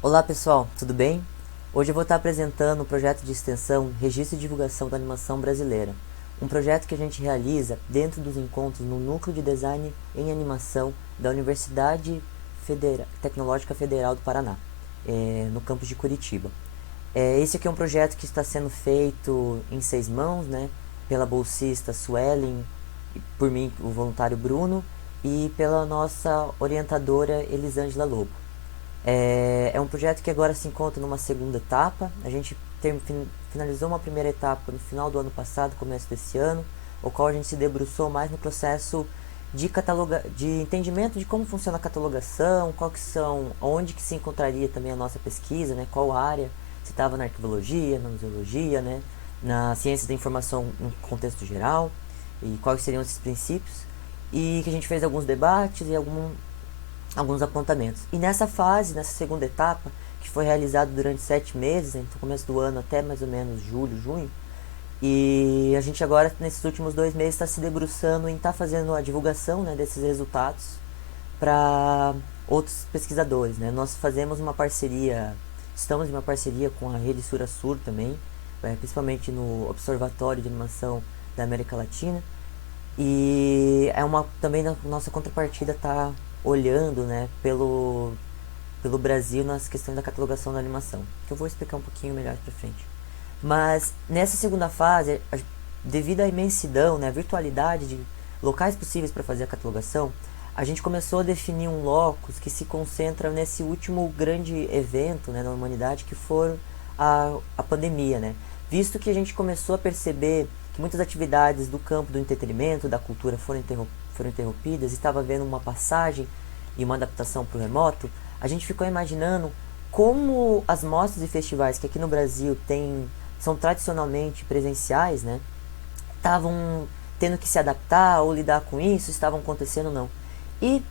Olá pessoal, tudo bem? Hoje eu vou estar apresentando o projeto de extensão Registro e Divulgação da Animação Brasileira, um projeto que a gente realiza dentro dos encontros no Núcleo de Design em Animação da Universidade Tecnológica Federal do Paraná, no campus de Curitiba. Esse aqui é um projeto que está sendo feito em 6 mãos, né, pela bolsista Suelen, por mim, o voluntário Bruno, e pela nossa orientadora Elisângela Lobo. É um projeto que agora se encontra numa segunda etapa. A gente finalizou uma primeira etapa no final do ano passado, começo desse ano, o qual a gente se debruçou mais no processo de entendimento de como funciona a catalogação, onde que se encontraria também a nossa pesquisa, né, qual área, se estava na arquivologia, na museologia, né, na ciência da informação no contexto geral, e quais seriam esses princípios, e que a gente fez alguns debates e alguns apontamentos. E nessa fase, nessa segunda etapa, que foi realizada durante 7 meses, entre o começo do ano até mais ou menos julho, junho, e a gente agora, nesses últimos 2 meses, está se debruçando em estar fazendo a divulgação, né, desses resultados para outros pesquisadores, né. Nós fazemos uma parceria, estamos em uma parceria com a Rede Surasur também, principalmente no Observatório de Animação da América Latina, e também a nossa contrapartida está olhando, né, pelo Brasil nas questões da catalogação da animação, que eu vou explicar um pouquinho melhor para frente. Mas nessa segunda fase, devido à imensidão, né, à virtualidade de locais possíveis para fazer a catalogação, a gente começou a definir um locus que se concentra nesse último grande evento, né, na humanidade, que foi a pandemia, né? Visto que a gente começou a perceber que muitas atividades do campo do entretenimento, da cultura foram interrompidas, e estava havendo uma passagem e uma adaptação para o remoto, a gente ficou imaginando como as mostras e festivais que aqui no Brasil são tradicionalmente presenciais, né, estavam tendo que se adaptar ou lidar com isso, estavam acontecendo ou não. E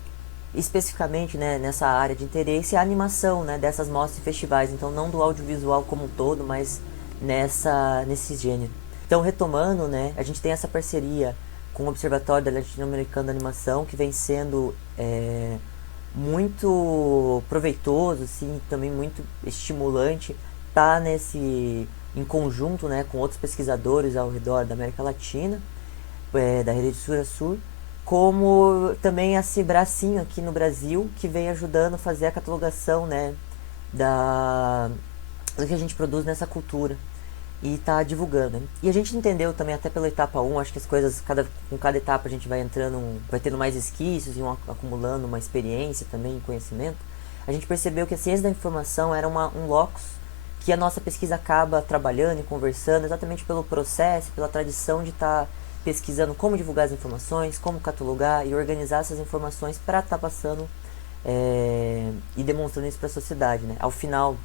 especificamente, né, nessa área de interesse, a animação, né, dessas mostras e festivais, então não do audiovisual como um todo, mas nesse gênero. Então, retomando, né, a gente tem essa parceria com o Observatório da Latino-Americana da Animação, que vem sendo muito proveitoso, assim, também muito estimulante, tá em conjunto, né, com outros pesquisadores ao redor da América Latina, da Rede Surasur, como também esse bracinho aqui no Brasil, que vem ajudando a fazer a catalogação, né, do que a gente produz nessa cultura e está divulgando, né? E a gente entendeu também, até pela etapa 1, acho que as coisas, com cada etapa a gente vai tendo mais esquícios e acumulando uma experiência também, conhecimento. A gente percebeu que a ciência da informação era um locus que a nossa pesquisa acaba trabalhando e conversando exatamente pelo processo, pela tradição de estar pesquisando como divulgar as informações, como catalogar e organizar essas informações para estar passando e demonstrando isso para a sociedade, né? Ao final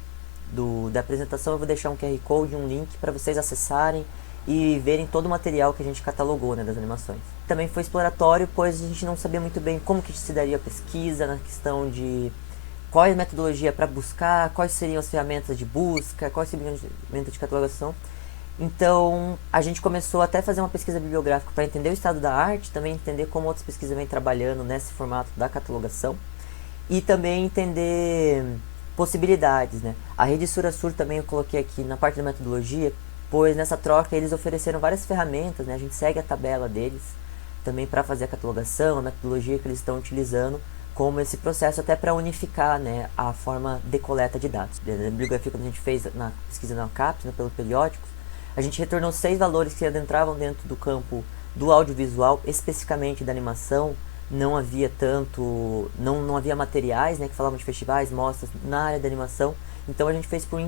da apresentação eu vou deixar um QR Code, um link para vocês acessarem e verem todo o material que a gente catalogou, né, das animações. Também foi exploratório, pois a gente não sabia muito bem como que se daria a pesquisa, na questão de qual é a metodologia para buscar, quais seriam as ferramentas de busca, quais seriam as ferramentas de catalogação. Então, a gente começou até a fazer uma pesquisa bibliográfica para entender o estado da arte, também entender como outras pesquisas vêm trabalhando nesse formato da catalogação e também entender possibilidades, né? A Rede Surasur também eu coloquei aqui na parte da metodologia, pois nessa troca eles ofereceram várias ferramentas, né? A gente segue a tabela deles também para fazer a catalogação, a metodologia que eles estão utilizando como esse processo até para unificar, né, a forma de coleta de dados. A bibliografia que a gente fez na pesquisa na CAPES, né, pelo periódicos, a gente retornou 6 valores que adentravam dentro do campo do audiovisual, especificamente da animação. Não havia não havia materiais, né, que falavam de festivais, mostras na área da animação. Então a gente fez por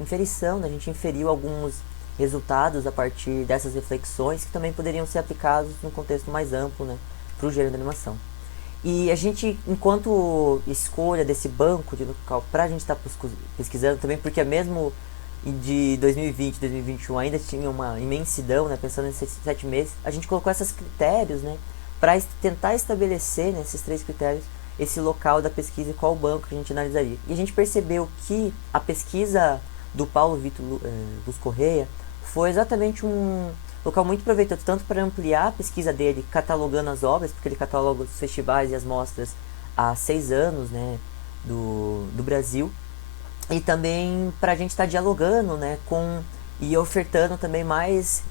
inferição, né, a gente inferiu alguns resultados a partir dessas reflexões que também poderiam ser aplicados num contexto mais amplo, né, para o gênero da animação. E a gente, enquanto escolha desse banco de local para a gente estar pesquisando também, porque mesmo de 2020 2021 ainda tinha uma imensidão, né, pensando nesses 7 meses, a gente colocou esses critérios, né, para tentar estabelecer, né, esses 3 critérios, esse local da pesquisa e qual banco que a gente analisaria. E a gente percebeu que a pesquisa do Paulo Vitor Luz Correia foi exatamente um local muito proveitoso, tanto para ampliar a pesquisa dele, catalogando as obras, porque ele cataloga os festivais e as mostras há 6 anos, né, do Brasil, e também para a gente estar dialogando, né, com e ofertando também mais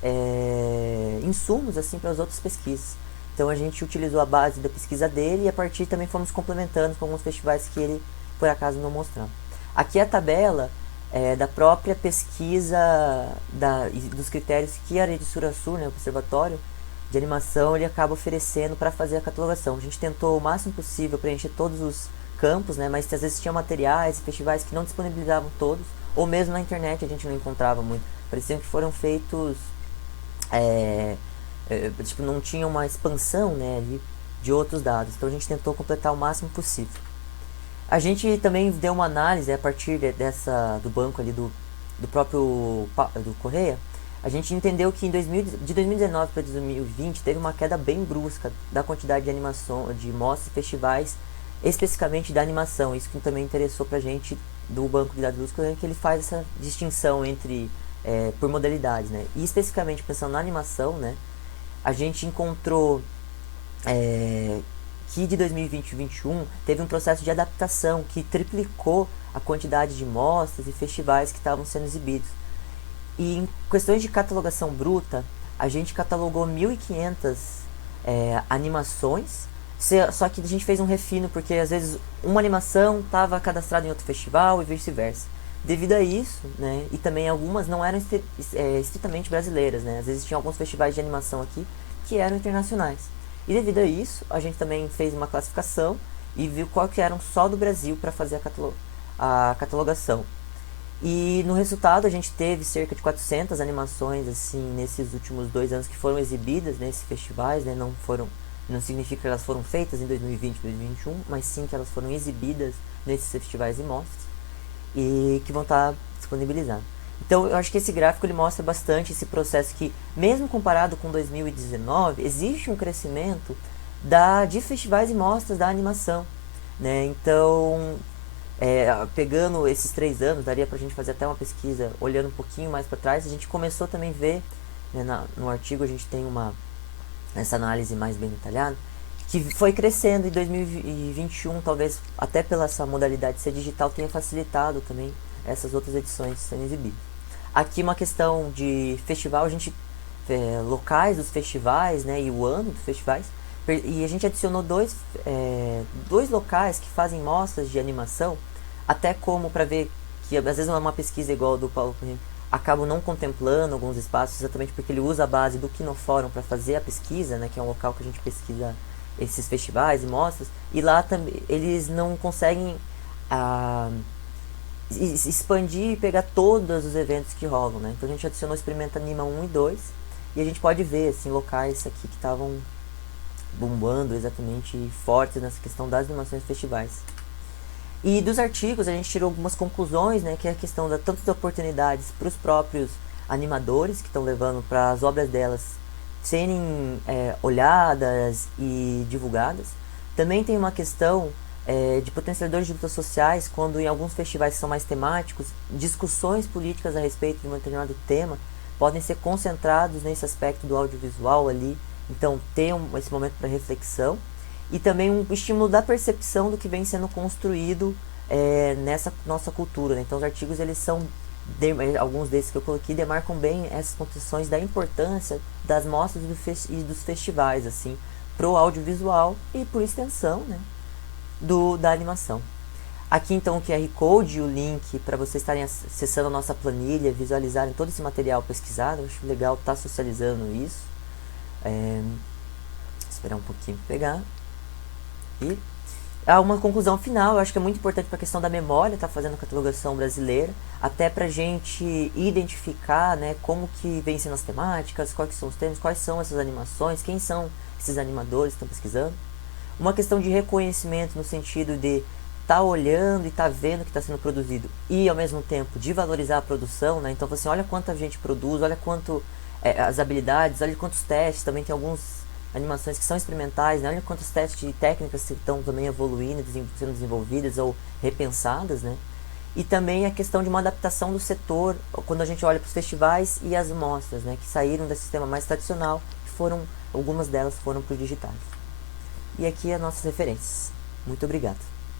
insumos assim para as outras pesquisas. Então a gente utilizou a base da pesquisa dele e a partir também fomos complementando com alguns festivais que ele por acaso não mostrou. Aqui a tabela da própria pesquisa dos critérios que a Rede Surasul, né, o Observatório de Animação, ele acaba oferecendo para fazer a catalogação. A gente tentou o máximo possível preencher todos os campos, né, mas às vezes tinha materiais e festivais que não disponibilizavam todos, ou mesmo na internet a gente não encontrava muito. Pareciam que foram feitos tipo, não tinha uma expansão, né, ali de outros dados. Então a gente tentou completar o máximo possível. A gente também deu uma análise a partir do banco ali do próprio do Correia. A gente entendeu que de 2019 para 2020 teve uma queda bem brusca da quantidade de animação, de mostras e festivais, especificamente da animação. Isso que também interessou pra gente do banco de dados do Correia, que ele faz essa distinção entre por modalidades, né? E especificamente pensando na animação, né? A gente encontrou que de 2020 e 2021 teve um processo de adaptação que triplicou a quantidade de mostras e festivais que estavam sendo exibidos. E em questões de catalogação bruta, a gente catalogou 1.500 animações, só que a gente fez um refino porque às vezes uma animação estava cadastrada em outro festival e vice-versa. Devido a isso, né, e também algumas não eram estritamente brasileiras, né, às vezes tinha alguns festivais de animação aqui que eram internacionais. E devido a isso, a gente também fez uma classificação e viu qual que eram só do Brasil para fazer a catalogação. E no resultado a gente teve cerca de 400 animações assim nesses últimos 2 anos que foram exibidas nesses festivais, né? Não significa que elas foram feitas em 2020 e 2021, mas sim que elas foram exibidas nesses festivais e mostras e que vão estar disponibilizadas. Então eu acho que esse gráfico ele mostra bastante esse processo que, mesmo comparado com 2019, existe um crescimento de festivais e mostras da animação, né? Então, pegando esses 3 anos, daria pra gente fazer até uma pesquisa olhando um pouquinho mais para trás. A gente começou também a ver, né, no artigo a gente tem essa análise mais bem detalhada, que foi crescendo em 2021, talvez até pela essa modalidade de ser digital tenha facilitado também essas outras edições sendo exibidas. Aqui uma questão de festival, a gente locais dos festivais, né, e o ano dos festivais, e a gente adicionou dois locais que fazem mostras de animação, até como para ver que às vezes uma pesquisa igual do Paulo Corrêa acaba não contemplando alguns espaços, exatamente porque ele usa a base do Kinofórum para fazer a pesquisa, né, que é um local que a gente pesquisa esses festivais e mostras, e lá também eles não conseguem expandir e pegar todos os eventos que rolam, né? Então a gente adicionou o Experimenta Anima 1 e 2 e a gente pode ver assim locais aqui que estavam bombando exatamente fortes nessa questão das animações festivais. E dos artigos a gente tirou algumas conclusões, né, que é a questão tanto de oportunidades para os próprios animadores que estão levando para as obras delas serem olhadas e divulgadas. Também tem uma questão de potencializadores de lutas sociais, quando em alguns festivais que são mais temáticos, discussões políticas a respeito de um determinado tema podem ser concentrados nesse aspecto do audiovisual ali, então ter esse momento para reflexão e também um estímulo da percepção do que vem sendo construído nessa nossa cultura, né? Então os artigos eles são alguns desses que eu coloquei demarcam bem essas condições da importância das mostras e dos festivais assim pro audiovisual e por extensão, né, da animação. Aqui então o QR Code e o link para vocês estarem acessando a nossa planilha, visualizarem todo esse material pesquisado. Eu acho legal estar socializando isso. Esperar um pouquinho para pegar. E há uma conclusão final, eu acho que é muito importante para a questão da memória, tá fazendo a catalogação brasileira, até para a gente identificar, né, como que vem sendo as temáticas, quais são os temas, quais são essas animações, quem são esses animadores que estão pesquisando. Uma questão de reconhecimento no sentido de estar olhando e estar vendo o que está sendo produzido e ao mesmo tempo de valorizar a produção, né? Então assim, olha quanta gente produz, olha quanto as habilidades, olha quantos testes, também tem algumas animações que são experimentais, né? Olha quantos testes de técnicas que estão também evoluindo, sendo desenvolvidas ou repensadas, né? E também a questão de uma adaptação do setor, quando a gente olha para os festivais e as mostras, né, que saíram desse sistema mais tradicional, algumas delas foram para os digitais. E aqui as nossas referências. Muito obrigado.